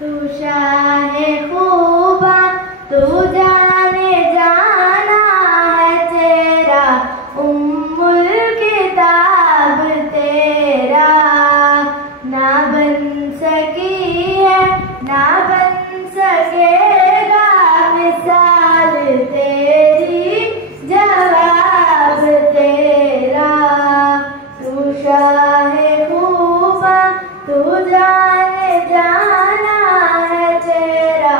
तू शाहे खूबा तू जाने जाना है तेरा उम्मुल किताब तेरा ना बन सकी है ना बन सकेगा मिसाल तेरी जवाब तेरा तू शाहे खूबा तू जाने जाना है तेरा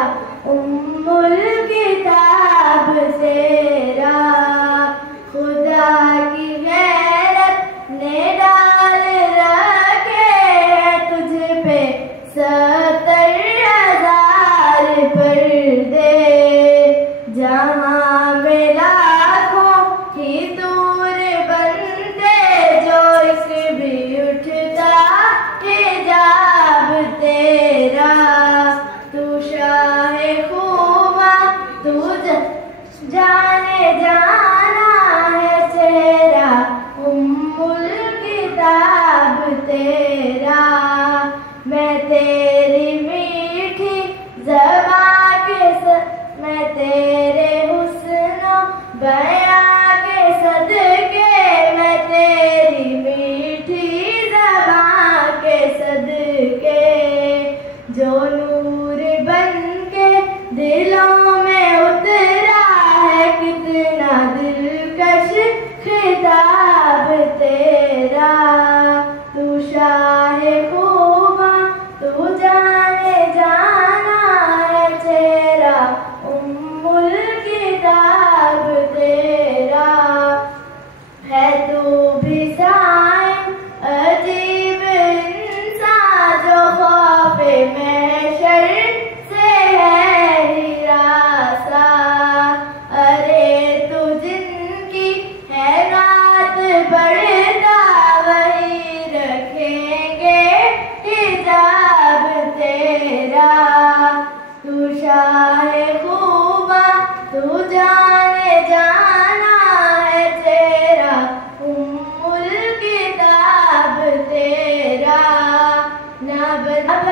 उम्मुल किताब तेरा खुदा की गैरत ने डाल रखे है तुझ पे 70,000 पर्दे जहाँ में लाखों की दूर बनते जो इस भी उठता हिजाब तेरा तू शाहे खूबा तू जाने जाना है तेरा उम्मुल किताब तेरा मैं तेरी मीठी ज़बां के मैं तेरे हुस्न बयां के सदके मैं तेरी मीठी ज़बां के सदके जो नूर बन के दिलों में उतरा है कितना दिलकश खिताब तेरा तू शाहे खूबा तू जाने जाना है तेरा उम्मुल किताब तेरा है तू भी साइम अजीब इंसान जो ख्वाबे महशर से है हिरासा अरे तू जिनकी है रात बढ़ता वही रखेंगे हिजाब तेरा तू शाहे खूबा तू जाने जाना है तेरा उम्मुल किताब तेरा ना बन